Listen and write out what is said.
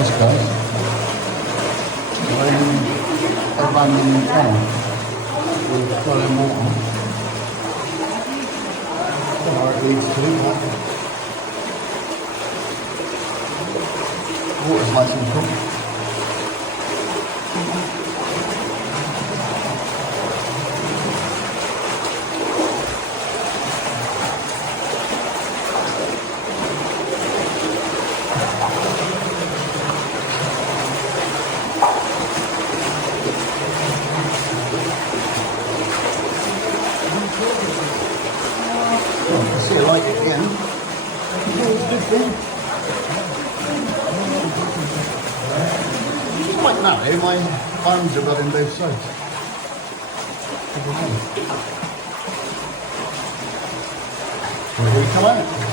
Yes, guys. When everyone can, we'll throw them all on. Don't know where it leads to, but water's nice and cool. I see a light again. Right now, my arms are rubbing both sides. Here we come out.